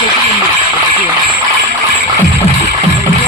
Thank you.